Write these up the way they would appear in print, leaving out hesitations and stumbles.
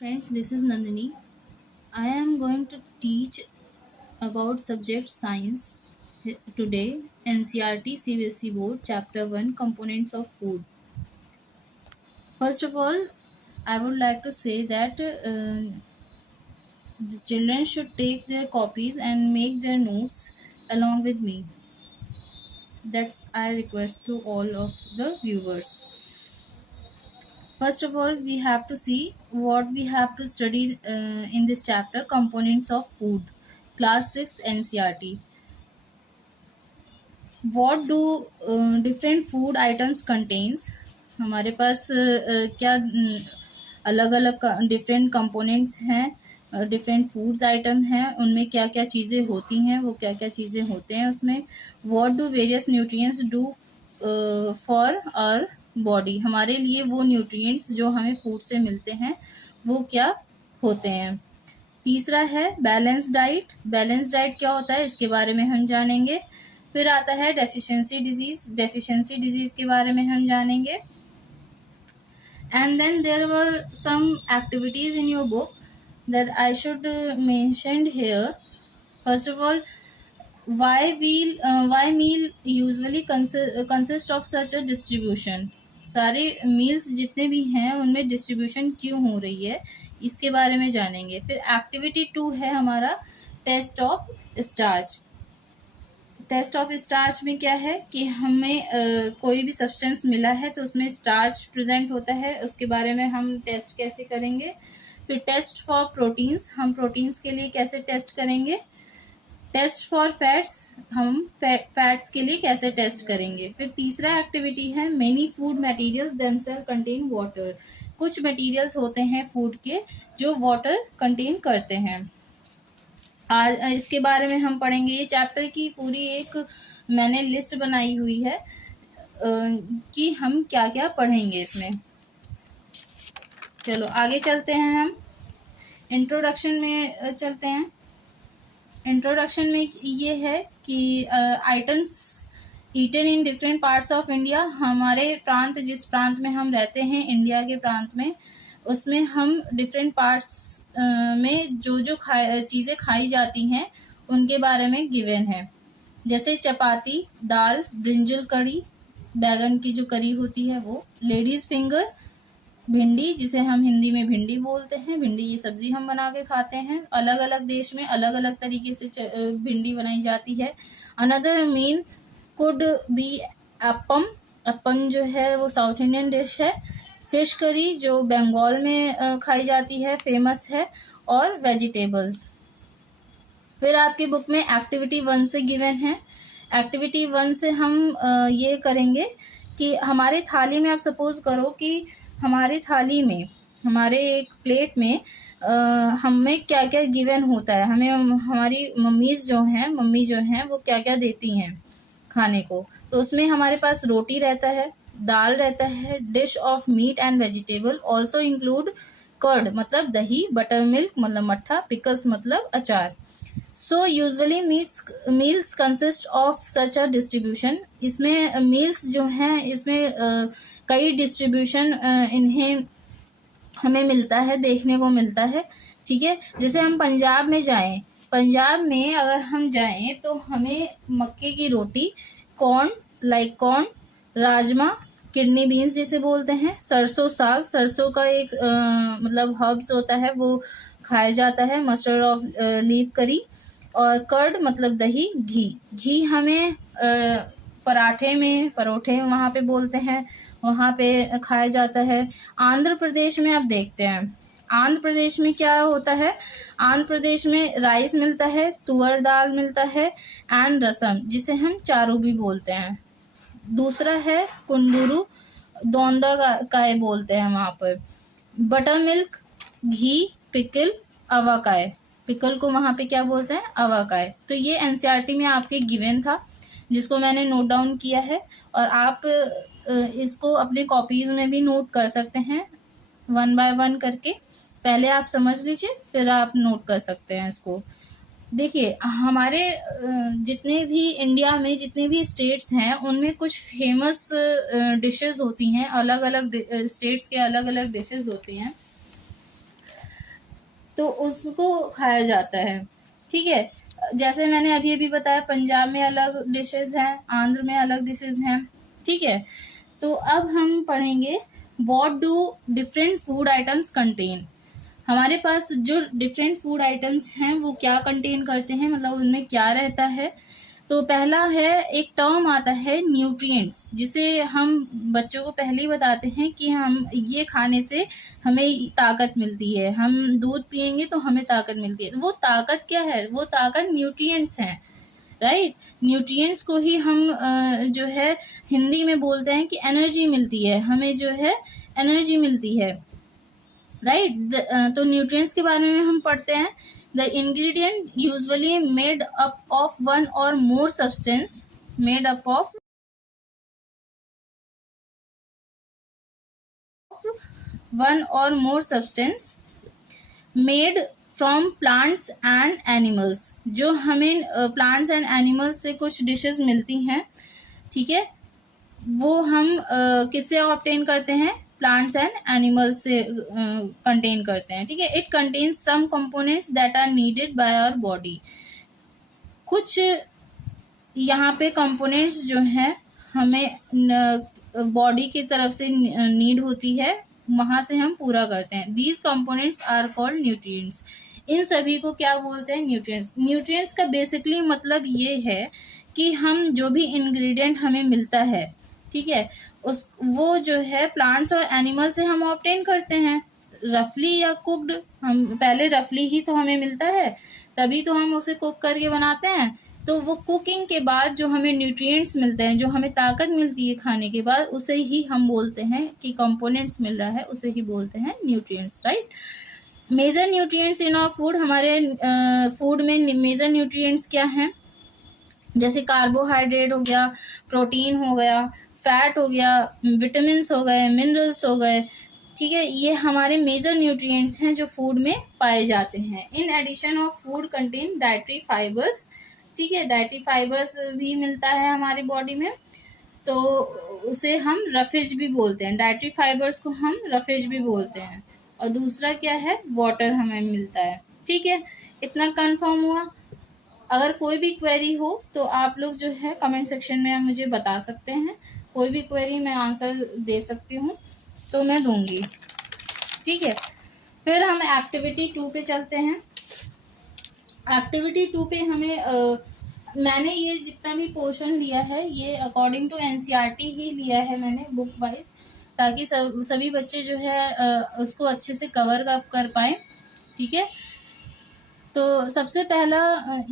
Friends, this is Nandini. I am going to teach about subject science today, NCRT CBSE Board, Chapter 1, Components of Food. First of all, I would like to say that the children should take their copies and make their notes along with me. That's I request to all of the viewers. First of all, we have to see what we have to study in this chapter, components of food, class 6 NCRT. What do different food items contains? हमारे पास क्या अलग अलग different components हैं, different foods item हैं, उनमें क्या क्या चीज़ें होती हैं, वो क्या क्या चीज़ें होते हैं उसमें. What do various nutrients do for our body, हमारे लिए वो न्यूट्रिएंट्स जो हमें फूड से मिलते हैं वो क्या होते हैं. तीसरा है बैलेंस डाइट. बैलेंस डाइट क्या होता है इसके बारे में हम जानेंगे. फिर आता है डेफिशिएंसी डिजीज. डेफिशिएंसी डिजीज के बारे में हम जानेंगे. And then there were some activities in your book that I should mention here. First of all, why meal usually consist of such a distribution. सारे मील्स जितने भी हैं उनमें डिस्ट्रीब्यूशन क्यों हो रही है इसके बारे में जानेंगे. फिर एक्टिविटी 2 है हमारा test of starch. Test of starch में क्या है कि हमें कोई भी सब्सटेंस मिला है तो उसमें स्टार्च प्रेजेंट होता है, उसके बारे में हम टेस्ट कैसे करेंगे. फिर टेस्ट फॉर प्रोटीन्स, हम प्रोटीन्स के लिए कैसे टेस्ट करेंगे. टेस्ट फॉर फैट्स, हम फैट्स के लिए कैसे टेस्ट करेंगे. फिर तीसरा एक्टिविटी है many food materials themself contain water. कुछ मटेरियल्स होते हैं फूड के जो वाटर कंटेन करते हैं. आज इसके बारे में हम पढ़ेंगे. ये चैप्टर की पूरी एक मैंने लिस्ट बनाई हुई है कि हम क्या क्या पढ़ेंगे इसमें. चलो आगे चलते हैं. हम इंट्रोडक्शन में चलते हैं. इंट्रोडक्शन में ये है कि items eaten in different parts of India. हमारे प्रांत, जिस प्रांत में हम रहते हैं इंडिया के प्रांत में, उसमें हम डिफरेंट पार्ट्स में जो जो चीज़ें खाई जाती हैं उनके बारे में गिवन है. जैसे चपाती, दाल, ब्रिंजल कड़ी, बैगन की जो करी होती है वो, लेडीज़ फिंगर, भिंडी जिसे हम हिंदी में भिंडी बोलते हैं. भिंडी ये सब्जी हम बना के खाते हैं. अलग अलग देश में अलग अलग तरीके से भिंडी बनाई जाती है. Another mean could be appam. Appam जो है वो साउथ इंडियन डिश है. फिश करी जो बंगाल में खाई जाती है, फेमस है. और वेजिटेबल्स. फिर आपकी बुक में एक्टिविटी 1 से गिवन है. एक्टिविटी 1 से हम ये करेंगे कि हमारे थाली में, आप सपोज करो कि हमारी थाली में, हमारे एक प्लेट में हमें क्या क्या गिवन होता है. हमें हमारी मम्मी जो हैं वो क्या क्या देती हैं खाने को. तो उसमें हमारे पास रोटी रहता है, दाल रहता है, dish of meat and vegetable, also include curd मतलब दही, बटर मिल्क मतलब मट्ठा, पिकल्स मतलब अचार. So usually meals consist of such a distribution. इसमें मील्स जो हैं इसमें कई डिस्ट्रीब्यूशन इन्हें हमें मिलता है, देखने को मिलता है. ठीक है. जैसे हम पंजाब में जाएं, पंजाब में अगर हम जाएं तो हमें मक्के की रोटी, corn like corn, rajma, kidney beans जिसे बोलते हैं, सरसों साग, सरसों का एक मतलब हर्ब्स होता है वो खाया जाता है, मस्टर्ड ऑफ लीफ करी, और कर्ड मतलब दही, घी हमें परोठे वहाँ पे बोलते हैं, वहाँ पे खाया जाता है. आंध्र प्रदेश में आप देखते हैं, आंध्र प्रदेश में क्या होता है. आंध्र प्रदेश में राइस मिलता है, तुअर दाल मिलता है, एंड रसम जिसे हम चारू भी बोलते हैं. दूसरा है कुंदूरू, दौंदा काय बोलते हैं वहाँ पर. बटर मिल्क, घी, पिकल, अवाकाय. पिकल को वहाँ पे क्या बोलते हैं, अवाकाय. तो ये एनसीईआरटी में आपके गिवन था जिसको मैंने नोट डाउन किया है, और आप इसको अपने कॉपीज़ में भी नोट कर सकते हैं 1 बाय 1 करके. पहले आप समझ लीजिए फिर आप नोट कर सकते हैं इसको. देखिए हमारे जितने भी इंडिया में जितने भी स्टेट्स हैं उनमें कुछ फेमस डिशेस होती हैं. अलग अलग स्टेट्स के अलग अलग डिशेस होती हैं. तो उसको खाया जाता है। ठीक है, जैसे मैंने अभी अभी बताया पंजाब में अलग डिशेस हैं, आंध्र में अलग डिशेस हैं। ठीक है, तो अब हम पढ़ेंगे what do different food items contain. हमारे पास जो डिफरेंट फूड आइटम्स हैं वो क्या कंटेन करते हैं, मतलब उनमें क्या रहता है। तो पहला है, एक टर्म आता है न्यूट्रिएंट्स, जिसे हम बच्चों को पहले ही बताते हैं कि हम ये खाने से हमें ताकत मिलती है, हम दूध पियेंगे तो हमें ताकत मिलती है। तो वो ताकत क्या है, वो ताकत न्यूट्रिएंट्स हैं, राइट। न्यूट्रिएंट्स को ही हम जो है हिंदी में बोलते हैं कि एनर्जी मिलती है, हमें जो है एनर्जी मिलती है, राइट। तो न्यूट्रिएंट्स के बारे में हम पढ़ते हैं। The ingredient usually made up of one or more substance, made up of one or more substance made from plants and animals. जो हमें प्लांट्स एंड एनिमल्स से कुछ डिशेस मिलती हैं, ठीक है, वो हम किससे ऑब्टेन करते हैं, प्लांट्स एंड एनिमल्स से कंटेन करते हैं। ठीक है, it contains some components that are needed by our body. कुछ यहाँ पे कंपोनेंट्स जो हैं हमें बॉडी की तरफ से नीड होती है, वहां से हम पूरा करते हैं। These components are called nutrients. इन सभी को क्या बोलते हैं, न्यूट्रिएंट्स। न्यूट्रिएंट्स का बेसिकली मतलब ये है कि हम जो भी इंग्रेडिएंट हमें मिलता है, ठीक है, वो जो है प्लांट्स और एनिमल से हम ऑब्टेन करते हैं, रफली या कुक्ड। हम पहले रफली ही तो हमें मिलता है, तभी तो हम उसे कुक करके बनाते हैं। तो वो कुकिंग के बाद जो हमें न्यूट्रिएंट्स मिलते हैं, जो हमें ताकत मिलती है खाने के बाद, उसे ही हम बोलते हैं कि कंपोनेंट्स मिल रहा है, उसे ही बोलते हैं nutrients, right. Major nutrients in our food, हमारे फूड में मेजर न्यूट्रिएंट्स क्या हैं, जैसे कार्बोहाइड्रेट हो गया, प्रोटीन हो गया, फैट हो गया, विटामिन हो गए, मिनरल्स हो गए। ठीक है, ये हमारे मेजर न्यूट्रिएंट्स हैं जो फूड में पाए जाते हैं। In addition of food contain dietary fibres. ठीक है, डाइटरी फाइबर्स भी मिलता है हमारी बॉडी में, तो उसे हम रफेज भी बोलते हैं। डाइटरी फाइबर्स को हम रफेज भी बोलते हैं। और दूसरा क्या है, वाटर हमें मिलता है। ठीक है, इतना कंफर्म हुआ। अगर कोई भी क्वेरी हो तो आप लोग जो है कमेंट सेक्शन में मुझे बता सकते हैं। कोई भी क्वेरी मैं आंसर दे सकती हूँ तो मैं दूंगी। ठीक है, फिर हम एक्टिविटी 2 पे चलते हैं। एक्टिविटी 2 पे हमें मैंने ये जितना भी पोर्शन लिया है ये अकॉर्डिंग टू एनसीईआरटी ही लिया है मैंने, बुक वाइज, ताकि सभी बच्चे जो है उसको अच्छे से कवर कर पाएँ। ठीक है, तो सबसे पहला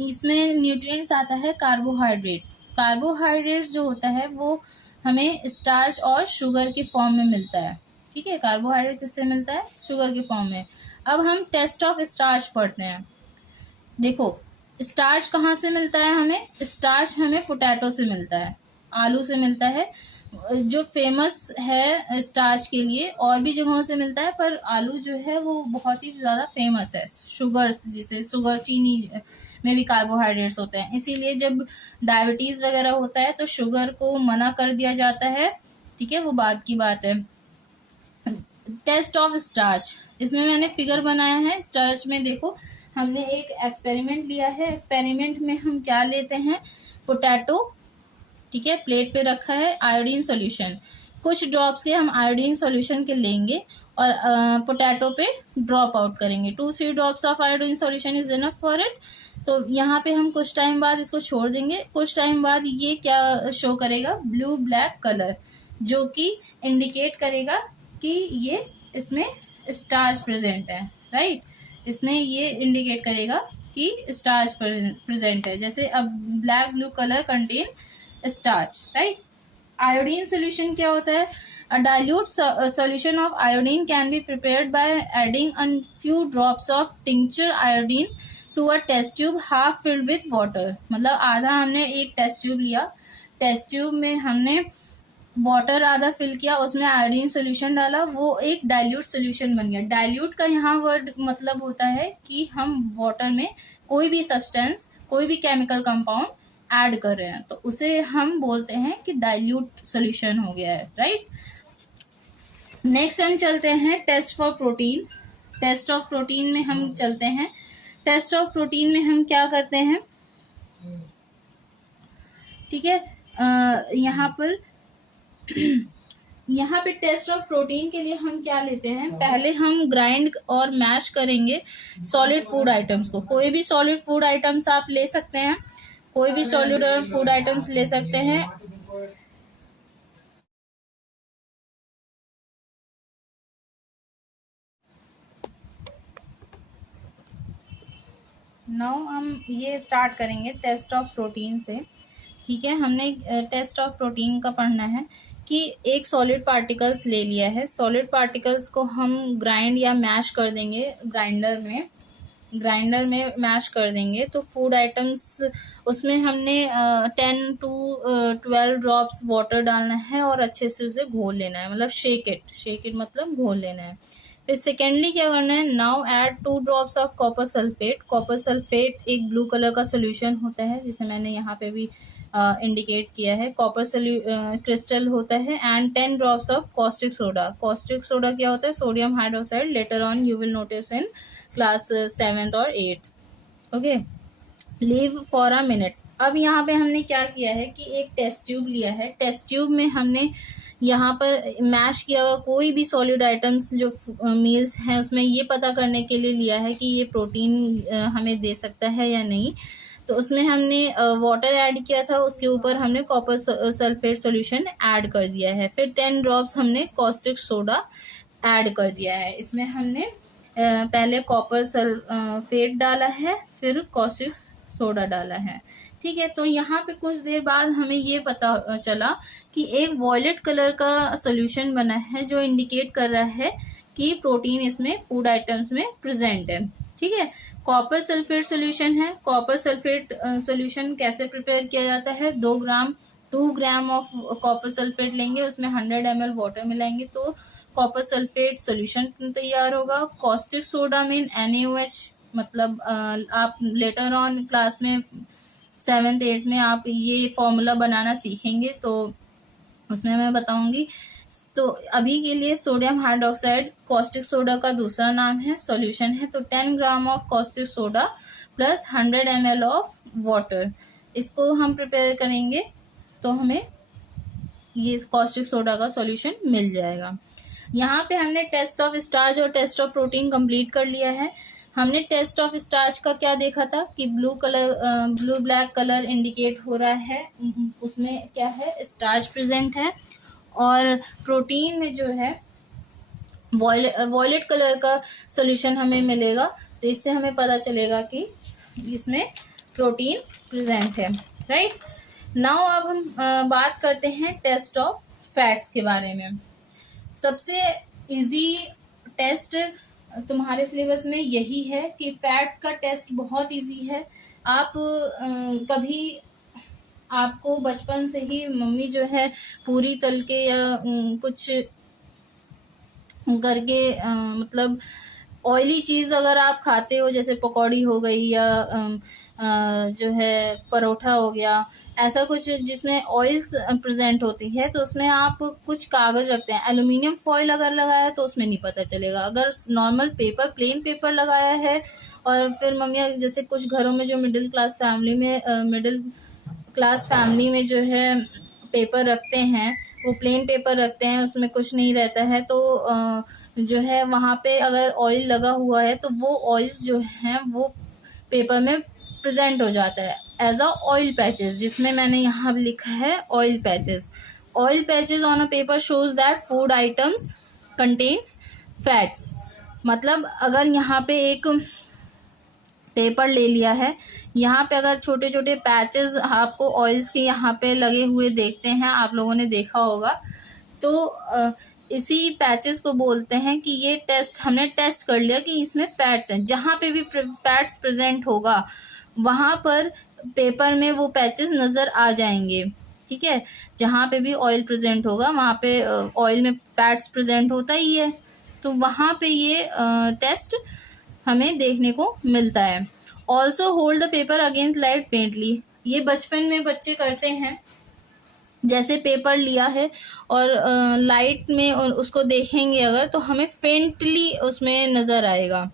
इसमें न्यूट्रिएंट्स आता है कार्बोहाइड्रेट। कार्बोहाइड्रेट्स जो होता है वो हमें स्टार्च और शुगर के फॉर्म में मिलता है। ठीक है, कार्बोहाइड्रेट किससे मिलता है, शुगर के फॉर्म में। अब हम टेस्ट ऑफ स्टार्च पढ़ते हैं। देखो, स्टार्च कहाँ से मिलता है हमें, स्टार्च हमें पोटैटो से मिलता है, आलू से मिलता है, जो फेमस है स्टार्च के लिए। और भी जगहों से मिलता है, पर आलू जो है वो बहुत ही ज़्यादा फेमस है। शुगर्स, जिसे शुगर, चीनी में भी कार्बोहाइड्रेट्स होते हैं, इसीलिए जब डायबिटीज़ वगैरह होता है तो शुगर को मना कर दिया जाता है। ठीक है, वो बात की बात है। टेस्ट ऑफ स्टार्च, इसमें मैंने फिगर बनाया है। स्टार्च में देखो, हमने एक एक्सपेरिमेंट लिया है। एक्सपेरिमेंट में हम क्या लेते हैं, पोटैटो, ठीक है, प्लेट पे रखा है, आयोडीन सॉल्यूशन, कुछ ड्रॉप्स के हम आयोडीन सॉल्यूशन के लेंगे और पोटैटो पे ड्रॉप आउट करेंगे। 2-3 drops of iodine solution is enough for it. तो यहाँ पे हम कुछ टाइम बाद इसको छोड़ देंगे। कुछ टाइम बाद ये क्या शो करेगा, ब्लू ब्लैक कलर, जो कि इंडिकेट करेगा कि ये इसमें स्टार्च प्रेजेंट है, राइट। इसमें ये इंडिकेट करेगा कि स्टार्च प्रेजेंट है। जैसे अब black blue colour contain starch, right. Iodine solution क्या होता है, a dilute solution of iodine can be prepared by adding a few drops of tincture iodine to a test tube half filled with water. मतलब आधा हमने एक test tube लिया, test tube में हमने वाटर आधा फिल किया, उसमें आयोडीन सॉल्यूशन डाला, वो एक डाइल्यूट सॉल्यूशन बन गया। डाइल्यूट का यहाँ वर्ड मतलब होता है कि हम वाटर में कोई भी सब्सटेंस, कोई भी केमिकल कंपाउंड ऐड कर रहे हैं, तो उसे हम बोलते हैं कि डाइल्यूट सॉल्यूशन हो गया है, राइट। नेक्स्ट हम चलते हैं test for protein. Test of protein में हम चलते हैं। टेस्ट ऑफ प्रोटीन में हम क्या करते हैं, ठीक है। यहाँ पर यहाँ पे टेस्ट ऑफ प्रोटीन के लिए हम क्या लेते हैं, पहले हम ग्राइंड और मैश करेंगे सॉलिड फूड आइटम्स को। कोई भी सॉलिड फूड आइटम्स आप ले सकते हैं, कोई भी सॉलिड फूड आइटम्स ले सकते हैं। नाउ हम ये स्टार्ट करेंगे टेस्ट ऑफ प्रोटीन से, ठीक है। हमने टेस्ट ऑफ प्रोटीन का पढ़ना है कि एक सॉलिड पार्टिकल्स ले लिया है, सॉलिड पार्टिकल्स को हम ग्राइंड या मैश कर देंगे, ग्राइंडर में मैश कर देंगे। तो फूड आइटम्स उसमें हमने 10 to 12 ड्रॉप्स वाटर डालना है और अच्छे से उसे घोल लेना है, मतलब शेक इट मतलब घोल लेना है। फिर सेकेंडली क्या करना है, now add 2 drops of copper sulphate. Copper sulphate एक ब्लू कलर का सोल्यूशन होता है, जिसे मैंने यहाँ पे भी इंडिकेट किया है, कॉपर क्रिस्टल होता है। And 10 drops of caustic soda. Caustic soda क्या होता है, sodium hydroxide. Later on you will notice in class 7th और 8th। Okay, leave for a minute. अब यहाँ पे हमने क्या किया है कि एक टेस्ट ट्यूब लिया है, टेस्ट ट्यूब में हमने यहाँ पर मैश किया हुआ कोई भी सॉलिड आइटम्स जो मील्स हैं उसमें ये पता करने के लिए लिया है कि ये प्रोटीन हमें दे सकता है या नहीं। तो उसमें हमने वाटर ऐड किया था, उसके ऊपर हमने कॉपर सल्फेट सॉल्यूशन ऐड कर दिया है। फिर 10 ड्रॉप्स हमने कॉस्टिक सोडा ऐड कर दिया है। इसमें हमने पहले कॉपर सल्फेट डाला है, फिर कॉस्टिक सोडा डाला है, ठीक है। तो यहाँ पे कुछ देर बाद हमें ये पता चला कि एक वॉयलेट कलर का सोल्यूशन बना है, जो इंडिकेट कर रहा है कि प्रोटीन इसमें फूड आइटम्स में प्रेजेंट है, ठीक है। कॉपर सल्फेट सोल्यूशन है। कॉपर सल्फेट सोल्यूशन कैसे प्रिपेयर किया जाता है, 2 ग्राम ऑफ कॉपर सल्फेट लेंगे, उसमें 100 ml वाटर मिलाएंगे तो कॉपर सल्फेट सोल्यूशन तैयार होगा। कॉस्टिक सोडा मीन NaOH, मतलब आप लेटर ऑन क्लास में 7th 8th में आप ये फॉर्मूला बनाना सीखेंगे तो उसमें मैं बताऊंगी। तो अभी के लिए सोडियम हाइड्रोक्साइड कॉस्टिक सोडा का दूसरा नाम है, सॉल्यूशन है। तो 10 gram of caustic soda plus 100 ml of water, इसको हम प्रिपेयर करेंगे तो हमें ये कॉस्टिक सोडा का सॉल्यूशन मिल जाएगा। यहाँ पे हमने टेस्ट ऑफ स्टार्च और टेस्ट ऑफ प्रोटीन कंप्लीट कर लिया है। हमने टेस्ट ऑफ स्टार्च का क्या देखा था कि ब्लू ब्लैक कलर इंडिकेट हो रहा है, उसमें क्या है, स्टार्च प्रेजेंट है। और प्रोटीन में जो है वॉयलेट कलर का सॉल्यूशन हमें मिलेगा, तो इससे हमें पता चलेगा कि इसमें प्रोटीन प्रेजेंट है, राइट। नाउ अब हम बात करते हैं टेस्ट ऑफ फैट्स के बारे में। सबसे इजी टेस्ट तुम्हारे सिलेबस में यही है कि फैट का टेस्ट बहुत इजी है। आप कभी आपको बचपन से ही मम्मी जो है पूरी तल के या कुछ करके मतलब ऑयली चीज़ अगर आप खाते हो, जैसे पकौड़ी हो गई या जो है परोठा हो गया, ऐसा कुछ जिसमें ऑयल्स प्रेजेंट होती है, तो उसमें आप कुछ कागज़ रखते हैं। एल्युमिनियम फॉइल अगर लगाया तो उसमें नहीं पता चलेगा। अगर नॉर्मल पेपर, प्लेन पेपर लगाया है, और फिर मम्मी जैसे कुछ घरों में जो मिडिल क्लास फैमिली में जो है पेपर रखते हैं, वो प्लेन पेपर रखते हैं, उसमें कुछ नहीं रहता है, तो जो है वहाँ पे अगर ऑयल लगा हुआ है तो वो ऑयल्स जो हैं वो पेपर में प्रेजेंट हो जाता है एज अ ऑयल पैचेस, जिसमें मैंने यहाँ लिखा है oil patches. Oil patches on a paper shows that food items contains fats. मतलब अगर यहाँ पे एक पेपर ले लिया है, यहाँ पे अगर छोटे छोटे पैचेस आपको ऑयल्स के यहाँ पे लगे हुए देखते हैं, आप लोगों ने देखा होगा, तो इसी पैचेस को बोलते हैं कि ये हमने टेस्ट कर लिया कि इसमें फैट्स हैं। जहाँ पे भी फैट्स प्रेजेंट होगा वहाँ पर पेपर में वो पैचेस नज़र आ जाएंगे, ठीक है। जहाँ पे भी ऑयल प्रेजेंट होगा वहाँ पे ऑयल में फैट्स प्रेजेंट होता ही है, तो वहाँ पे ये टेस्ट हमें देखने को मिलता है। Also hold the paper against light faintly, ये बचपन में बच्चे करते हैं जैसे पेपर लिया है और लाइट में और उसको देखेंगे अगर तो हमें फेंटली उसमें नज़र आएगा,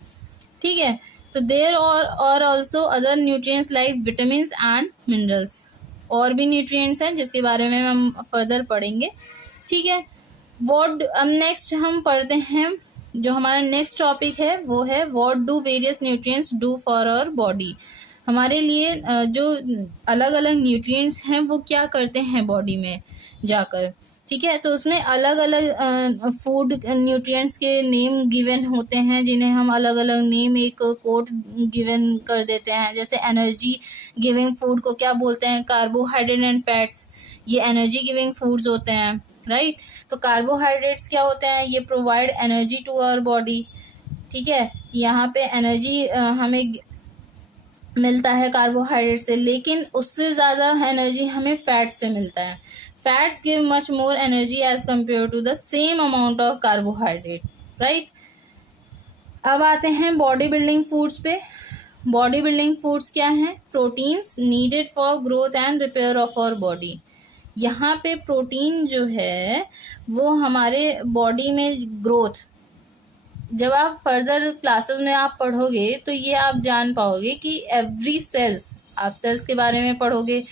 ठीक है। तो देयर और also other nutrients like vitamins and minerals, और भी न्यूट्रिएंट्स हैं जिसके बारे में हम फर्दर पढ़ेंगे, ठीक है। अब नेक्स्ट हम पढ़ते हैं, जो हमारा नेक्स्ट टॉपिक है वो है what do various nutrients do for our body. हमारे लिए जो अलग अलग न्यूट्रिएंट्स हैं वो क्या करते हैं बॉडी में जाकर, ठीक है। तो उसमें अलग अलग फूड न्यूट्रिएंट्स के नेम गिवन होते हैं, जिन्हें हम अलग अलग नेम एक कोड गिवन कर देते हैं। जैसे एनर्जी गिविंग फूड को क्या बोलते हैं, कार्बोहाइड्रेट एंड फैट्स, ये एनर्जी गिविंग फूड्स होते हैं, राइट। तो कार्बोहाइड्रेट्स क्या होते हैं, ये provide energy to our body, ठीक है। यहाँ पे एनर्जी हमें मिलता है कार्बोहाइड्रेट से, लेकिन उससे ज़्यादा एनर्जी हमें फैट से मिलता है। Fats give much more energy as compare to the same amount of carbohydrate, right. अब आते हैं बॉडी बिल्डिंग फूड्स पे। बॉडी बिल्डिंग फूड्स क्या हैं, proteins needed for growth and repair of our body. यहाँ पे प्रोटीन जो है वो हमारे बॉडी में ग्रोथ, जब आप फर्दर क्लासेस में आप पढ़ोगे तो ये आप जान पाओगे कि एवरी सेल्स, आप सेल्स के बारे में पढ़ोगे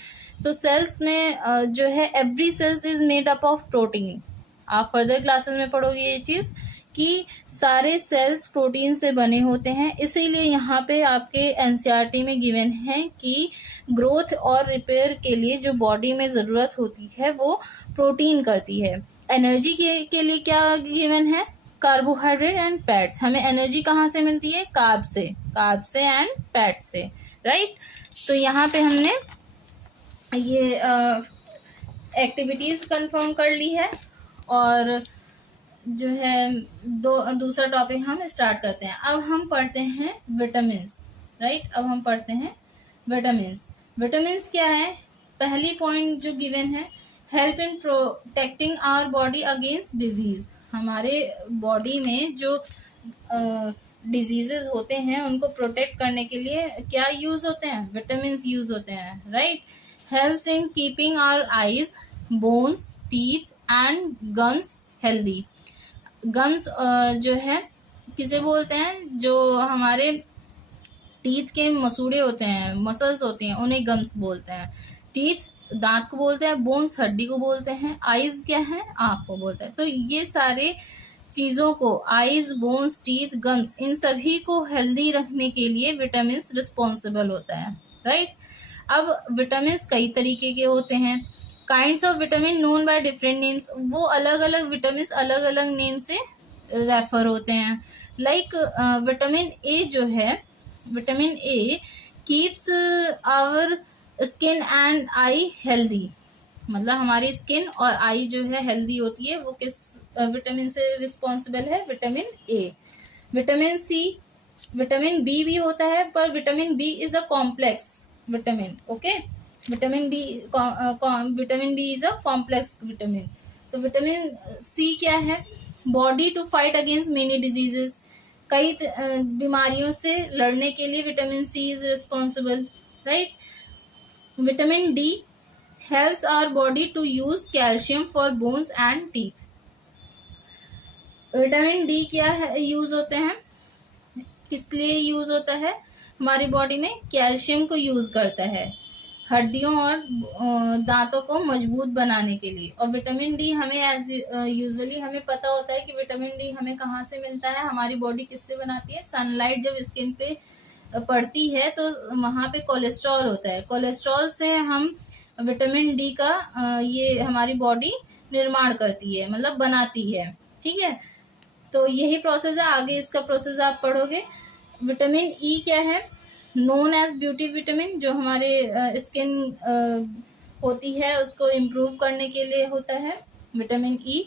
तो सेल्स में जो है every cells is made up of protein. आप फर्दर क्लासेस में पढ़ोगे ये चीज़ कि सारे सेल्स प्रोटीन से बने होते हैं। इसीलिए यहाँ पे आपके एनसीईआरटी में गिवन है कि ग्रोथ और रिपेयर के लिए जो बॉडी में ज़रूरत होती है वो प्रोटीन करती है। एनर्जी के लिए क्या गिवन है, कार्बोहाइड्रेट एंड फैट्स। हमें एनर्जी कहाँ से मिलती है, कार्ब से एंड फैट से, राइट। तो यहाँ पे हमने ये एक्टिविटीज़ कंफर्म कर ली है, और जो है दूसरा टॉपिक हम स्टार्ट करते हैं। अब हम पढ़ते हैं विटामिन्स, राइट। अब हम पढ़ते हैं विटामिन्स क्या है। पहली पॉइंट जो गिवन है, help in protecting our body against disease. हमारे बॉडी में जो डिजीजेज होते हैं उनको प्रोटेक्ट करने के लिए क्या यूज़ होते हैं, विटामिन्स यूज़ होते हैं, right. Helps in keeping our eyes, bones, teeth and gums healthy. Gums जो है किसे बोलते हैं, जो हमारे टीथ के मसूड़े होते हैं, मसल्स होते हैं, उन्हें गम्स बोलते हैं। टीथ दांत को बोलते हैं, बोन्स हड्डी को बोलते हैं, आइज क्या है, आँख को बोलते हैं। तो ये सारे चीज़ों को, आइज, बोन्स, टीथ, गम्स, इन सभी को हेल्दी रखने के लिए विटामिन रिस्पॉन्सिबल होता है, राइट। अब विटामिन कई तरीके के होते हैं। Kinds of vitamin known by different names, वो अलग अलग विटामिन अलग अलग नेम से रेफर होते हैं। लाइक विटामिन ए जो है, vitamin A keeps our skin and eye healthy, मतलब हमारी स्किन और आई जो है हेल्दी होती है। वो किस विटामिन से रिस्पॉन्सिबल है, vitamin A. Vitamin C, vitamin B भी होता है, पर vitamin B is a complex vitamin, okay. Vitamin B is a complex vitamin. तो विटामिन सी क्या है, body to fight against many diseases, कई बीमारियों से लड़ने के लिए vitamin C is responsible, right. Vitamin D helps our body to use calcium for bones and teeth. Vitamin D क्या है, यूज होते हैं, किस लिए यूज होता है, हमारी बॉडी में कैल्शियम को यूज करता है हड्डियों और दांतों को मजबूत बनाने के लिए। और विटामिन डी हमें एज यूजुअली हमें पता होता है कि विटामिन डी हमें कहाँ से मिलता है, हमारी बॉडी किससे बनाती है, सनलाइट जब स्किन पे पड़ती है तो वहाँ पे कोलेस्ट्रॉल होता है, कोलेस्ट्रॉल से हम विटामिन डी का ये हमारी बॉडी निर्माण करती है, मतलब बनाती है, ठीक है। तो यही प्रोसेस है, आगे इसका प्रोसेस आप पढ़ोगे। विटामिन ई क्या है, नोन एज ब्यूटी विटामिन, जो हमारे स्किन होती है उसको इम्प्रूव करने के लिए होता है vitamin E,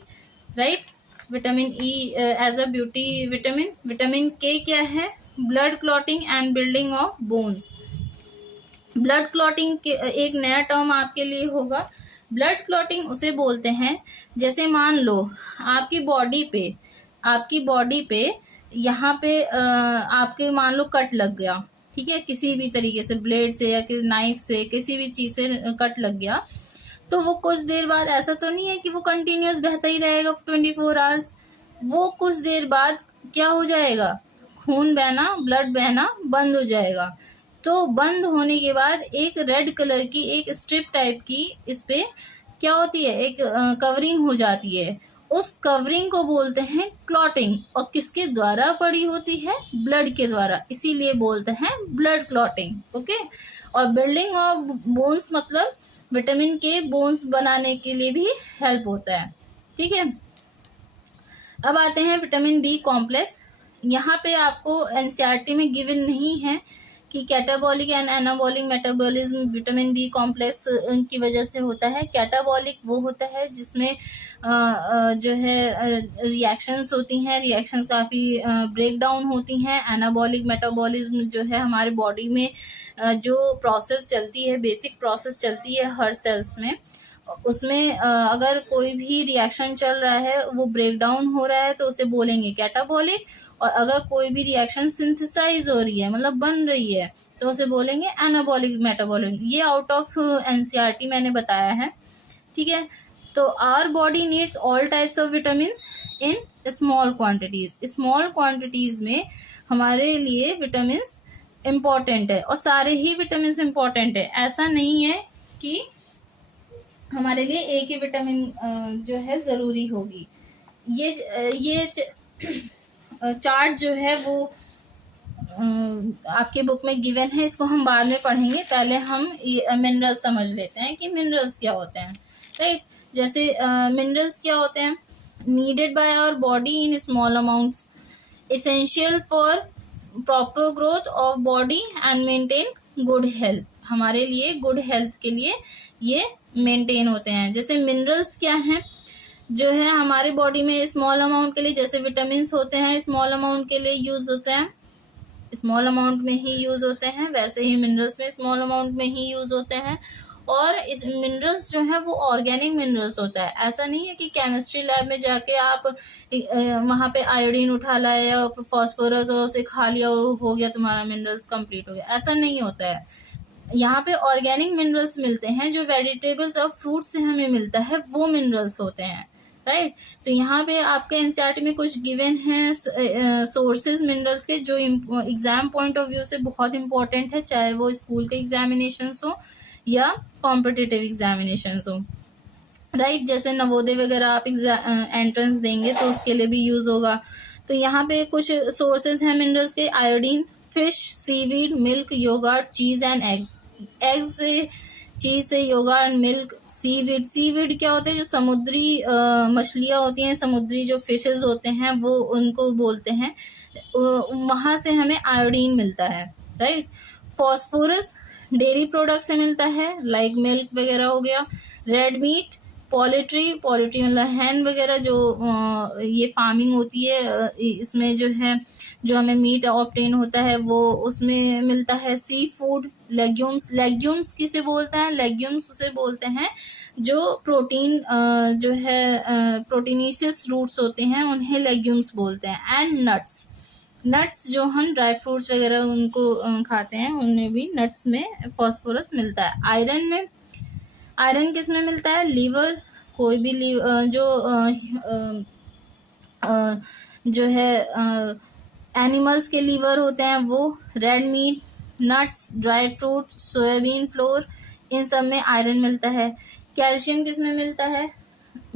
right. Vitamin E as a beauty vitamin. Vitamin K क्या है, blood clotting and building of bones. Blood clotting के एक नया टर्म आपके लिए होगा। ब्लड क्लॉटिंग उसे बोलते हैं, जैसे मान लो आपकी बॉडी पे यहाँ पे आपके मान लो कट लग गया, ठीक है, किसी भी तरीके से, ब्लेड से या नाइफ से, किसी भी चीज़ से कट लग गया, तो वो कुछ देर बाद, ऐसा तो नहीं है कि वो कंटिन्यूस बहता ही रहेगा 24 आवर्स, वो कुछ देर बाद क्या हो जाएगा, खून बहना, ब्लड बहना बंद हो जाएगा। तो बंद होने के बाद एक रेड कलर की एक स्ट्रिप टाइप की इस पे क्या होती है, एक कवरिंग हो जाती है। उस कवरिंग को बोलते हैं क्लॉटिंग, और किसके द्वारा पड़ी होती है, ब्लड के द्वारा, इसीलिए बोलते हैं ब्लड क्लॉटिंग। ओके। और बिल्डिंग ऑफ बोन्स मतलब विटामिन के बोन्स बनाने के लिए भी हेल्प होता है। ठीक है। अब आते हैं विटामिन बी कॉम्प्लेक्स। यहाँ पे आपको एनसीईआरटी में गिवन नहीं है कि catabolic and anabolic metabolism vitamin B complex की वजह से होता है। कैटाबॉलिक वो होता है जिसमें जो है रिएक्शंस होती हैं, रिएक्शंस काफ़ी ब्रेक डाउन होती हैं। एनाबॉलिक मेटाबॉलिज्म जो है हमारे बॉडी में जो प्रोसेस चलती है, बेसिक प्रोसेस चलती है हर सेल्स में, उसमें अगर कोई भी रिएक्शन चल रहा है, वो ब्रेक डाउन हो रहा है, तो उसे बोलेंगे कैटाबॉलिक। और अगर कोई भी रिएक्शन सिंथेसाइज हो रही है, मतलब बन रही है, तो उसे बोलेंगे एनाबॉलिक मेटाबॉलिज्म। ये आउट ऑफ एनसीईआरटी मैंने बताया है। ठीक है। तो our body needs all types of vitamins in small quantities. Small quantities में हमारे लिए विटामिन्स इम्पॉर्टेंट है, और सारे ही विटामिन्स इम्पॉर्टेंट है। ऐसा नहीं है कि हमारे लिए एक ही विटामिन जो है ज़रूरी होगी। ये चार्ट जो है वो आपके बुक में गिवन है, इसको हम बाद में पढ़ेंगे। पहले हम मिनरल्स समझ लेते हैं कि मिनरल्स क्या होते हैं। राइट। जैसे मिनरल्स क्या होते हैं, needed by our body in small amounts, essential for proper growth of body and maintain good health. हमारे लिए गुड हेल्थ के लिए ये मेंटेन होते हैं। जैसे मिनरल्स क्या हैं, जो है हमारे बॉडी में स्मॉल अमाउंट के लिए, जैसे विटामिन्स होते हैं स्मॉल अमाउंट के लिए यूज होते हैं, स्मॉल अमाउंट में ही यूज होते हैं, वैसे ही मिनरल्स में स्मॉल अमाउंट में ही यूज होते हैं। और इस मिनरल्स जो है वो ऑर्गेनिक मिनरल्स होता है। ऐसा नहीं है कि केमिस्ट्री लैब में जाके आप वहाँ पे आयोडीन उठा लाए और फॉस्फोरस और उसे खा लिया, हो गया तुम्हारा मिनरल्स कंप्लीट हो गया, ऐसा नहीं होता है। यहाँ पे ऑर्गेनिक मिनरल्स मिलते हैं, जो वेजिटेबल्स और फ्रूट से हमें मिलता है, वो मिनरल्स होते हैं। राइट। तो यहाँ पे आपके एनसीईआरटी में कुछ गिवन हैं सोर्सेज मिनरल्स के, जो एग्जाम पॉइंट ऑफ व्यू से बहुत इंपॉर्टेंट है, चाहे वो स्कूल के एग्जामिनेशंस हो या कॉम्पिटिटिव एग्जामिनेशंस हो। राइट। जैसे नवोदय वगैरह आप एंट्रेंस देंगे तो उसके लिए भी यूज होगा। तो यहाँ पे कुछ सोर्सेज हैं मिनरल्स के, iodine, fish, seaweed, milk, yoghurt, cheese and eggs. Eggs से, चीज से, योगर्ट, मिल्क, सीवीड। सीवीड क्या होते हैं, जो समुद्री मछलियाँ होती हैं, समुद्री जो फिशेस होते हैं, वो उनको बोलते हैं, वहाँ से हमें आयोडीन मिलता है। राइट। फॉस्फोरस डेयरी प्रोडक्ट से मिलता है, लाइक मिल्क वगैरह हो गया। रेड मीट, पोल्ट्री, पोल्ट्री मतलब हैन वगैरह, जो ये फार्मिंग होती है, इसमें जो है जो हमें मीट ऑब्टेन होता है वो उसमें मिलता है। Sea food, legumes. लेग्यूम्स किसे बोलते हैं, लेग्यूम्स उसे बोलते हैं जो प्रोटीन जो है प्रोटीनेशियस रूट्स होते हैं, उन्हें लेग्यूम्स बोलते हैं। एंड नट्स, नट्स जो हम ड्राई फ्रूट्स वगैरह उनको खाते हैं, उनमें भी नट्स में फॉस्फोरस मिलता है। आयरन में, आयरन किस में मिलता है, लीवर, कोई भी जो है एनिमल्स के लीवर होते हैं वो। Red meat, nuts, dry fruit, soybean flour, इन सब में आयरन मिलता है। कैल्शियम किस में मिलता है,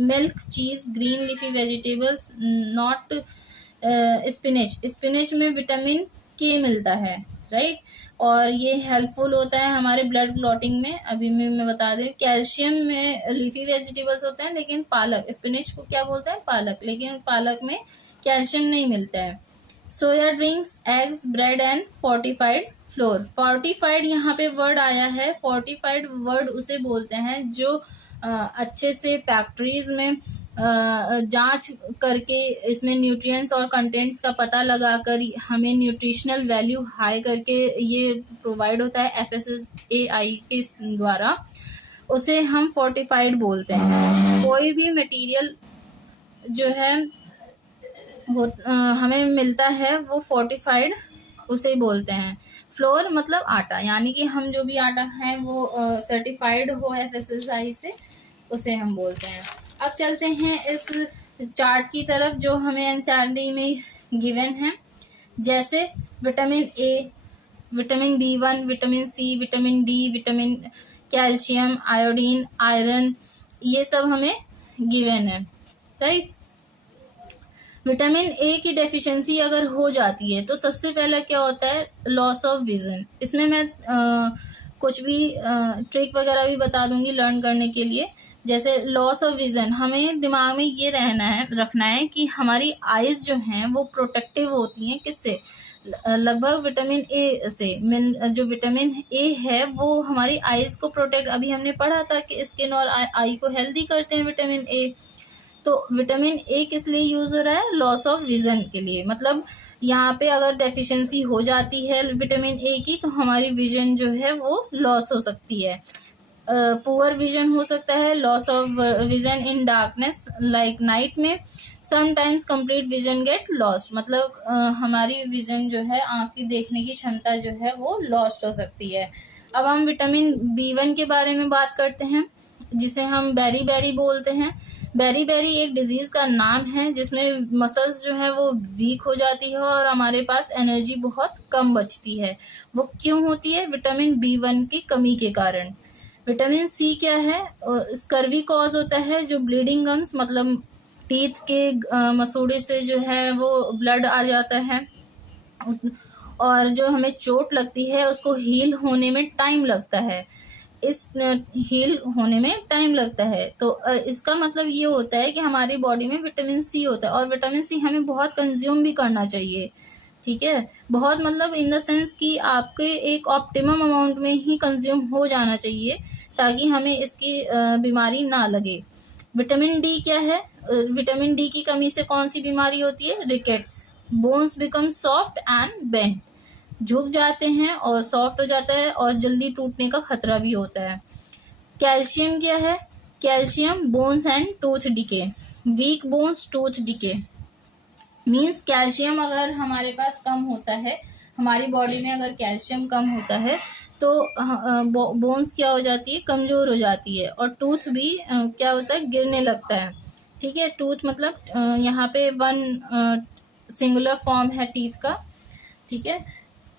मिल्क, चीज, green leafy vegetables, not spinach. Spinach में विटामिन के मिलता है। राइट। और ये हेल्पफुल होता है हमारे ब्लड क्लॉटिंग में। अभी मैं बता दें, कैल्शियम में लीफी वेजिटेबल्स होते हैं, लेकिन पालक, स्पिनच को क्या बोलते हैं, पालक, लेकिन पालक में कैल्शियम नहीं मिलता है। Soya drinks, eggs, bread and fortified flour. Fortified यहाँ पे वर्ड आया है, फोर्टिफाइड वर्ड उसे बोलते हैं जो अच्छे से फैक्ट्रीज में जांच करके इसमें न्यूट्रिएंट्स और कंटेंट्स का पता लगाकर हमें न्यूट्रिशनल वैल्यू हाई करके ये प्रोवाइड होता है FSSAI के द्वारा, उसे हम फोर्टिफाइड बोलते हैं। कोई भी मटेरियल जो है वो हमें मिलता है वो फोर्टिफाइड उसे बोलते हैं। फ्लोर मतलब आटा, यानी कि हम जो भी आटा खाएं वो सर्टिफाइड हो FSSAI से, उसे हम बोलते हैं। अब चलते हैं इस चार्ट की तरफ जो हमें एनसीईआरटी में गिवन है। जैसे vitamin A, vitamin B1, vitamin C, vitamin D, vitamin calcium, iodine, iron, ये सब हमें गिवन है, राइट। विटामिन ए की डेफिशिएंसी अगर हो जाती है तो सबसे पहला क्या होता है, लॉस ऑफ विजन। इसमें मैं कुछ भी ट्रिक वगैरह भी बता दूंगी लर्न करने के लिए। जैसे लॉस ऑफ विजन, हमें दिमाग में ये रखना है कि हमारी आइज़ जो हैं वो प्रोटेक्टिव होती हैं किससे, लगभग विटामिन ए से। जो विटामिन ए है वो हमारी आइज़ को प्रोटेक्ट, अभी हमने पढ़ा था कि स्किन और आई को हेल्दी करते हैं विटामिन ए। तो विटामिन ए किस लिए यूज़ हो रहा है, लॉस ऑफ विज़न के लिए। मतलब यहाँ पे अगर डेफिशिएंसी हो जाती है विटामिन ए की तो हमारी विजन जो है वो लॉस हो सकती है। पुअर विजन हो सकता है, loss of vision in darkness like night में, sometimes complete vision get lost. मतलब हमारी विजन जो है, आँख की देखने की क्षमता जो है वो लॉस्ट हो सकती है। अब हम विटामिन B1 के बारे में बात करते हैं, जिसे हम बेरी बोलते हैं। बेरी एक डिजीज़ का नाम है जिसमें मसल्स जो है वो वीक हो जाती है और हमारे पास एनर्जी बहुत कम बचती है। वो क्यों होती है, विटामिन B1 की कमी के कारण। विटामिन सी क्या है, स्कर्वी कॉज होता है, जो ब्लीडिंग गम्स, मतलब टीथ के मसूड़े से जो है वो ब्लड आ जाता है और जो हमें चोट लगती है उसको हील होने में टाइम लगता है। तो इसका मतलब ये होता है कि हमारी बॉडी में विटामिन सी होता है और विटामिन सी हमें बहुत कंज्यूम भी करना चाहिए, ठीक है। बहुत मतलब इन द सेंस कि आपके एक ऑप्टिमम अमाउंट में ही कंज्यूम हो जाना चाहिए ताकि हमें इसकी बीमारी ना लगे। विटामिन डी क्या है, विटामिन डी की कमी से कौन सी बीमारी होती है, rickets, bones become soft and bend, झुक जाते हैं और सॉफ्ट हो जाता है और जल्दी टूटने का खतरा भी होता है। कैल्शियम क्या है, calcium bones and tooth decay, weak bones tooth decay, means calcium अगर हमारे पास कम होता है, हमारी बॉडी में अगर कैल्शियम कम होता है तो बोन्स क्या हो जाती है, कमज़ोर हो जाती है और टूथ भी क्या होता है, गिरने लगता है, ठीक है। टूथ मतलब यहाँ पे वन सिंगुलर फॉर्म है टीथ का, ठीक है।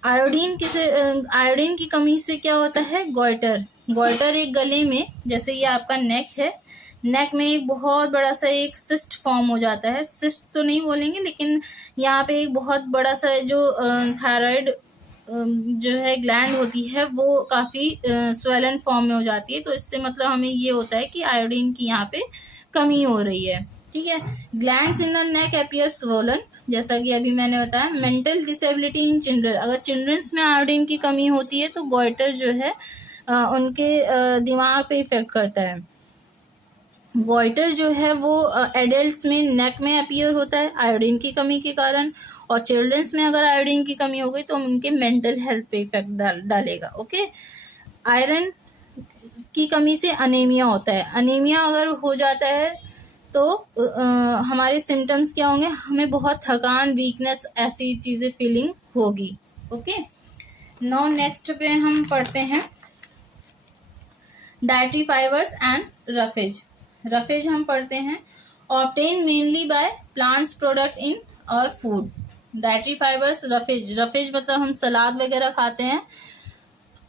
आयोडीन की कमी से क्या होता है, गॉइटर एक गले में, जैसे ये आपका नेक है, नेक में एक बहुत बड़ा सा एक सिस्ट फॉर्म हो जाता है। सिस्ट तो नहीं बोलेंगे लेकिन यहाँ पे एक बहुत बड़ा सा जो थायराइड जो है ग्लैंड होती है वो काफ़ी स्वेलन फॉर्म में हो जाती है। तो इससे मतलब हमें ये होता है कि आयोडीन की यहाँ पे कमी हो रही है, ठीक है। Glands in the neck appear swollen, जैसा कि अभी मैंने बताया। मेंटल डिसेबिलिटी इन चिल्ड्रन, अगर चिल्ड्रंस में आयोडीन की कमी होती है तो गॉइटर जो है उनके दिमाग पे इफेक्ट करता है। गॉइटर जो है वो एडल्ट्स में नेक में अपीयर होता है आयोडीन की कमी के कारण, और चिल्ड्रंस में अगर आयोडीन की कमी हो गई तो उनके मेंटल हेल्थ पे इफेक्ट डालेगा, ओके। आयरन की कमी से अनीमिया होता है। अनीमिया अगर हो जाता है तो हमारे सिम्टम्स क्या होंगे, हमें बहुत थकान, वीकनेस, ऐसी चीज़ें फीलिंग होगी, ओके। नाउ नेक्स्ट पे हम पढ़ते हैं डाइटरी फाइबर्स एंड रफेज हम पढ़ते हैं। Obtain mainly by plants product in और फूड। डाइटरी फाइबर्स, रफेज मतलब हम सलाद वगैरह खाते हैं,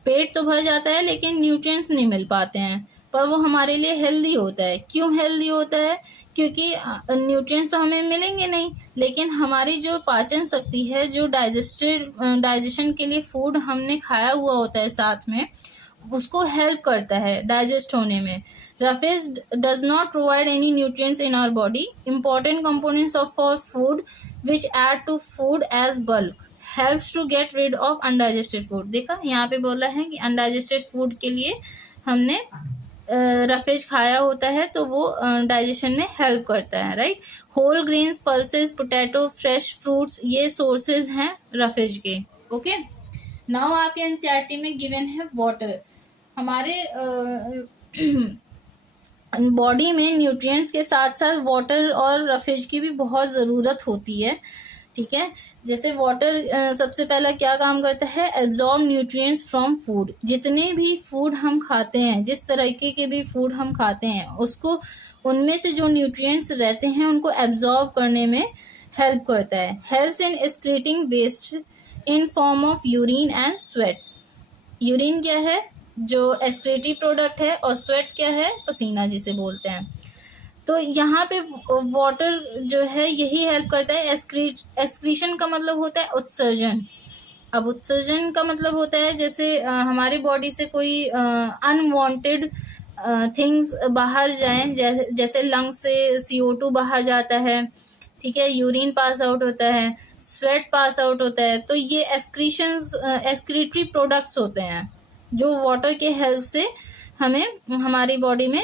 पेट तो भर जाता है लेकिन न्यूट्रिएंट्स नहीं मिल पाते हैं, पर वो हमारे लिए हेल्दी होता है। क्यों हेल्दी होता है, क्योंकि न्यूट्रिएंट्स तो हमें मिलेंगे नहीं लेकिन हमारी जो पाचन शक्ति है, जो डाइजेशन के लिए फूड हमने खाया हुआ होता है साथ में, उसको हेल्प करता है डाइजेस्ट होने में। Roughage does not provide any nutrients in our body. Important components of our food which add to food as bulk, helps to get rid of undigested food. देखा यहाँ पे बोला है कि अनडाइजेस्टेड फूड के लिए हमने रफेज खाया होता है तो वो डाइजेशन में हेल्प करता है, right. Whole grains, pulses, potato, fresh fruits, ये सोर्सेज हैं रफेज के, ओके। नाउ आपके एनसीईआरटी में गिवन है वाटर। हमारे बॉडी में न्यूट्रिएंट्स के साथ साथ वाटर और रफेज की भी बहुत ज़रूरत होती है। ठीक है। जैसे वाटर सबसे पहला क्या काम करता है, एब्जॉर्ब न्यूट्रिएंट्स फ्रॉम फूड। जितने भी फूड हम खाते हैं, जिस तरीके के भी फूड हम खाते हैं, उसको उनमें से जो न्यूट्रिएंट्स रहते हैं उनको एब्जॉर्ब करने में हेल्प करता है। Helps in excreting waste in form of urine and sweat. Urine क्या है, जो एक्सक्रीटिव प्रोडक्ट है, और स्वेट क्या है, पसीना जिसे बोलते हैं। तो यहाँ पे वाटर जो है यही हेल्प करता है। एक्सक्रीशन का मतलब होता है उत्सर्जन। अब उत्सर्जन का मतलब होता है जैसे हमारी बॉडी से कोई अनवांटेड थिंग्स बाहर जाएं, जैसे लंग से CO2 बाहर जाता है, ठीक है, यूरिन पास आउट होता है, स्वेट पास आउट होता है। तो ये एक्सक्रीटरी प्रोडक्ट्स होते हैं जो वाटर के हेल्प से हमें हमारी बॉडी में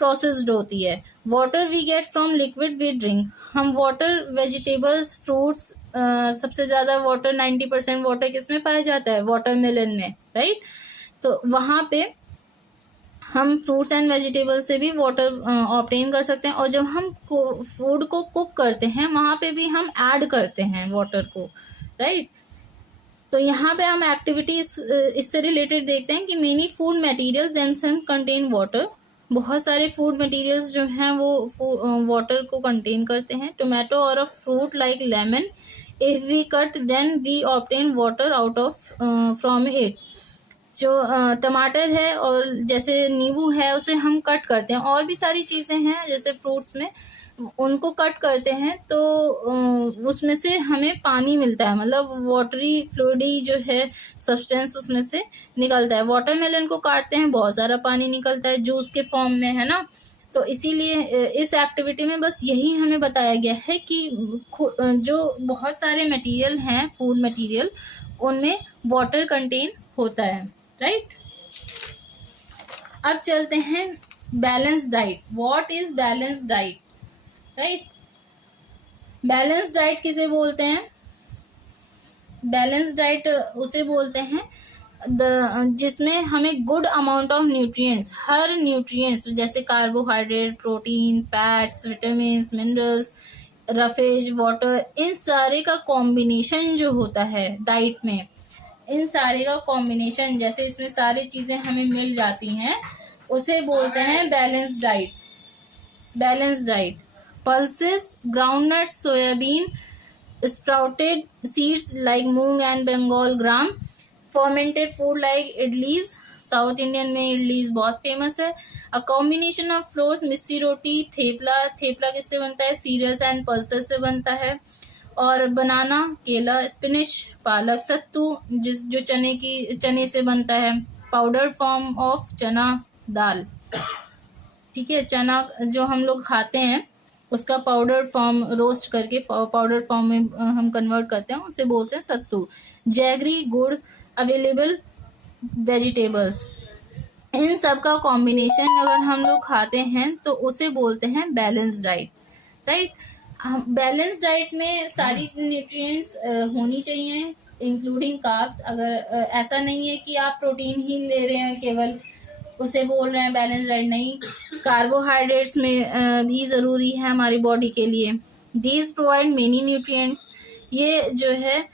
प्रोसेस्ड होती है। Water we get from liquid we drink. हम वाटर, वेजिटेबल्स, फ्रूट्स, सबसे ज़्यादा वाटर 90% वाटर किस में पाया जाता है, वाटरमेलन में, राइट। तो वहाँ पे हम फ्रूट्स एंड वेजिटेबल्स से भी वाटर ऑब्टेन कर सकते हैं। और जब हम फूड को कुक करते हैं वहाँ पे भी हम ऐड करते हैं वाटर को, राइट। तो यहाँ पे हम एक्टिविटीज इससे रिलेटेड देखते हैं कि many food material themselves contain water. बहुत सारे फूड मटेरियल्स जो हैं वो वाटर को कंटेन करते हैं। टोमेटो और a fruit like lemon, if we cut then we obtain water out of from it. जो टमाटर है और जैसे नींबू है उसे हम कट करते हैं, और भी सारी चीज़ें हैं जैसे फ्रूट्स में, उनको कट करते हैं तो उसमें से हमें पानी मिलता है, मतलब वाटरी फ्लूइडी जो है सब्सटेंस उसमें से निकलता है। वाटरमेलन को काटते हैं, बहुत सारा पानी निकलता है जूस के फॉर्म में, है ना। तो इसीलिए इस एक्टिविटी में बस यही हमें बताया गया है कि जो बहुत सारे मटेरियल हैं, फूड मटेरियल, उनमें वाटर कंटेन होता है, राइट। अब चलते हैं balance diet. What is balance diet, right. Balance diet किसे बोलते हैं, बैलेंस डाइट उसे बोलते हैं जिसमें हमें गुड अमाउंट ऑफ न्यूट्रिएंट्स, हर न्यूट्रिएंट्स जैसे carbohydrate, protein, fats, vitamins, minerals, roughage, water, इन सारे का कॉम्बिनेशन जो होता है डाइट में, इन सारे का कॉम्बिनेशन, जैसे इसमें सारी चीज़ें हमें मिल जाती हैं, उसे बोलते हैं balance diet. Balance diet pulses, groundnuts, soyabean, sprouted seeds like moong and Bengal gram, fermented food like idlis, South Indian में इडलीज बहुत फेमस है। A combination of flours, missi roti, thepla, thepla किससे बनता है, सीरियल्स एंड पल्सेस से बनता है। और बनाना, केला, स्पिनिश, पालक, सत्तू जो चने से बनता है। पाउडर फॉर्म ऑफ चना दाल, ठीक है, चना जो हम लोग खाते हैं उसका पाउडर फॉर्म, रोस्ट करके पाउडर फॉर्म में हम कन्वर्ट करते हैं, उसे बोलते हैं सत्तू। जैगरी, गुड़, अवेलेबल वेजिटेबल्स, इन सब का कॉम्बिनेशन अगर हम लोग खाते हैं तो उसे बोलते हैं balance diet, right. Balance diet में सारी न्यूट्रिएंट्स होनी चाहिए, इंक्लूडिंग कार्ब्स। अगर ऐसा नहीं है कि आप प्रोटीन ही ले रहे हैं केवल, उसे बोल रहे हैं बैलेंस डाइट, नहीं, कार्बोहाइड्रेट्स में भी ज़रूरी है हमारी बॉडी के लिए। दीज प्रोवाइड मेनी न्यूट्रिएंट्स, ये जो है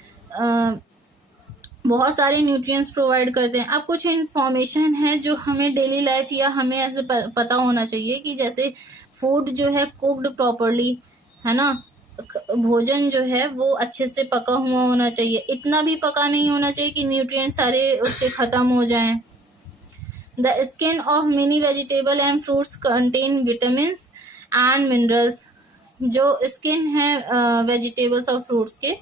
बहुत सारे न्यूट्रिएंट्स प्रोवाइड करते हैं। अब कुछ इन्फॉर्मेशन है जो हमें डेली लाइफ या हमें ऐसे पता होना चाहिए कि जैसे फूड जो है कुक्ड प्रॉपरली, है ना, भोजन जो है वो अच्छे से पका हुआ होना चाहिए, इतना भी पका नहीं होना चाहिए कि न्यूट्रिएंट्स सारे उसके ख़त्म हो जाएं। The skin of many vegetable and fruits contain vitamins and minerals. जो स्किन है वेजिटेबल्स और फ्रूट्स के,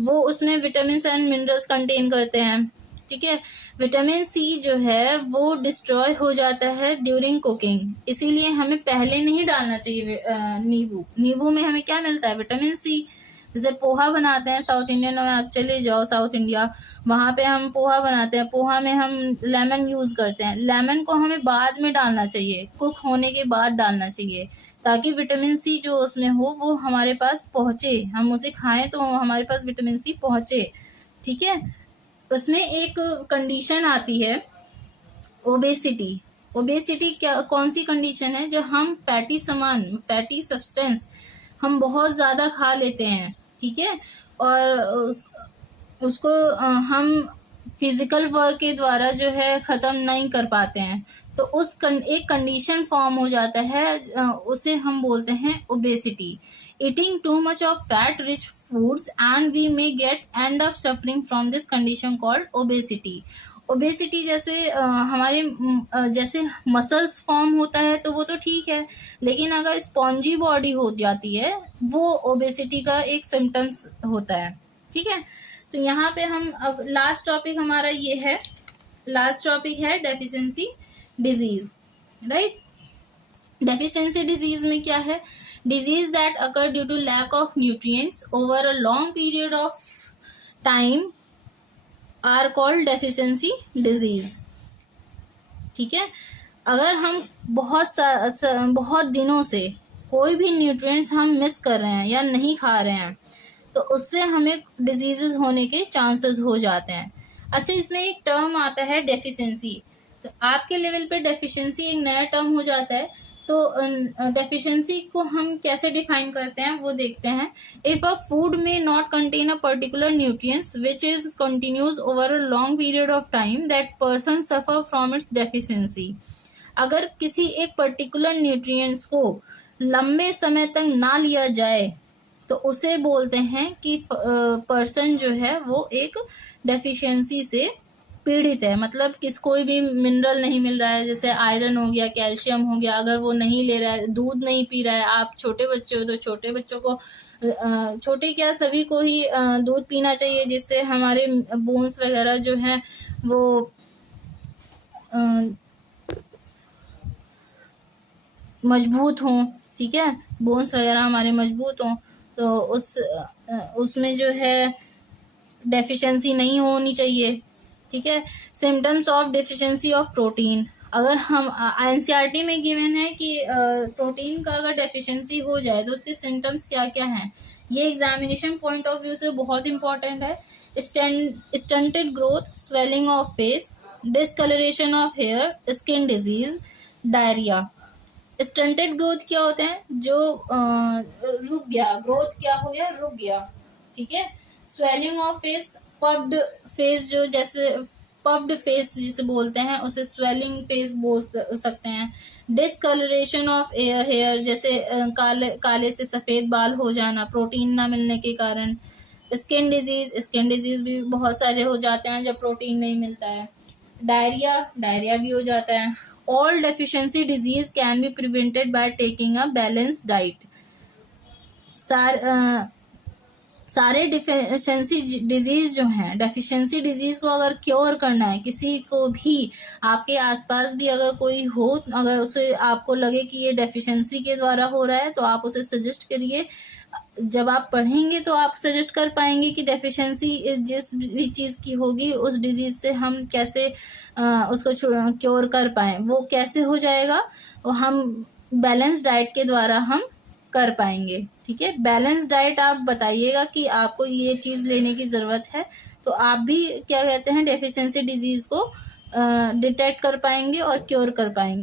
वो उसमें विटामिन्स एंड मिनरल्स कंटेन करते हैं, ठीक है। विटामिन सी जो है वो डिस्ट्रॉय हो जाता है ड्यूरिंग कुकिंग, इसीलिए हमें पहले नहीं डालना चाहिए नींबू में हमें क्या मिलता है, विटामिन सी। जैसे पोहा बनाते हैं साउथ इंडियन में, आप चले जाओ साउथ इंडिया, वहाँ पे हम पोहा बनाते हैं, पोहा में हम लेमन यूज़ करते हैं। लेमन को हमें बाद में डालना चाहिए, कुक होने के बाद डालना चाहिए, ताकि विटामिन सी जो उसमें हो वो हमारे पास पहुँचे, हम उसे खाएं तो हमारे पास विटामिन सी पहुँचे, ठीक है। उसमें एक कंडीशन आती है ओबेसिटी। ओबेसिटी क्या, कौन सी कंडीशन है, जब हम फैटी सब्सटेंस हम बहुत ज़्यादा खा लेते हैं, ठीक है, और उसको हम फिजिकल वर्क के द्वारा जो है ख़त्म नहीं कर पाते हैं, तो एक कंडीशन फॉर्म हो जाता है, उसे हम बोलते हैं obesity. Eating too much of fat rich foods and we may end up suffering from this condition called obesity. Obesity जैसे हमारे जैसे मसल्स फॉर्म होता है तो वो तो ठीक है, लेकिन अगर स्पॉन्जी बॉडी हो जाती है वो ओबेसिटी का एक सिम्टम्स होता है। ठीक है, तो यहाँ पे हम अब लास्ट टॉपिक हमारा ये है, लास्ट टॉपिक है deficiency disease, right. Deficiency disease में क्या है? Disease that occur due to lack of nutrients over a long period of time are called deficiency disease. ठीक है, अगर हम बहुत दिनों से कोई भी न्यूट्रिएंट्स हम मिस कर रहे हैं या नहीं खा रहे हैं तो उससे हमें डिजीजेस होने के चांसेस हो जाते हैं। अच्छा, इसमें एक टर्म आता है डेफिशिएंसी, तो आपके लेवल पे डेफिशिएंसी एक नया टर्म हो जाता है। तो डेफिशिएंसी को हम कैसे डिफाइन करते हैं वो देखते हैं। इफ अ फूड में not contain a particular nutrients which is continues over a long period of time that person suffer from its deficiency. अगर किसी एक पर्टिकुलर न्यूट्रिएंट्स को लंबे समय तक ना लिया जाए तो उसे बोलते हैं कि पर्सन जो है वो एक डेफिशिएंसी से पीड़ित है। मतलब कोई भी मिनरल नहीं मिल रहा है, जैसे आयरन हो गया, कैल्शियम हो गया, अगर वो नहीं ले रहा है, दूध नहीं पी रहा है, आप छोटे बच्चे हो तो छोटे बच्चों को छोटे क्या सभी को ही दूध पीना चाहिए, जिससे हमारे बोन्स वगैरह जो हैं वो मजबूत हों। ठीक है, बोन्स वगैरह हमारे मजबूत हों, तो उसमें जो है डेफिशिएंसी नहीं होनी चाहिए। ठीक है, symptoms of deficiency of protein. अगर हम एनसीईआरटी में गिवन है कि प्रोटीन का अगर डेफिशिएंसी हो जाए तो उसके सिम्टम्स क्या क्या हैं, ये एग्जामिनेशन पॉइंट ऑफ व्यू से बहुत इंपॉर्टेंट है। Stunted growth, swelling of face, discolouration of hair, skin disease, diarrhoea. Stunted growth क्या होते हैं? जो रुक गया, ग्रोथ क्या हो गया, रुक गया। ठीक है, swelling of face, puffed face, जो जैसे पफ्ड फेस जिसे बोलते हैं उसे स्वेलिंग फेस बोल सकते हैं। डिसकलरेशन ऑफ हेयर, जैसे काले से सफ़ेद बाल हो जाना प्रोटीन ना मिलने के कारण। स्किन डिजीज भी बहुत सारे हो जाते हैं जब प्रोटीन नहीं मिलता है। डायरिया भी हो जाता है। All deficiency disease can be prevented by taking a balanced diet. सारे डेफिशिएंसी डिजीज जो हैं, डेफिशिएंसी डिजीज को अगर क्योर करना है, किसी को भी आपके आसपास भी अगर कोई हो, अगर उसे आपको लगे कि ये डेफिशिएंसी के द्वारा हो रहा है तो आप उसे सजेस्ट करिए। जब आप पढ़ेंगे तो आप सजेस्ट कर पाएंगे कि डेफिशिएंसी जिस भी चीज़ की होगी उस डिजीज से हम कैसे उसको क्योर कर पाएँ। वो कैसे हो जाएगा, वो हम बैलेंस डाइट के द्वारा हम कर पाएंगे। ठीक है, बैलेंस डाइट आप बताइएगा कि आपको ये चीज़ लेने की ज़रूरत है, तो आप भी क्या कहते हैं डेफिशिएंसी डिजीज़ को डिटेक्ट कर पाएंगे और क्योर कर पाएंगे।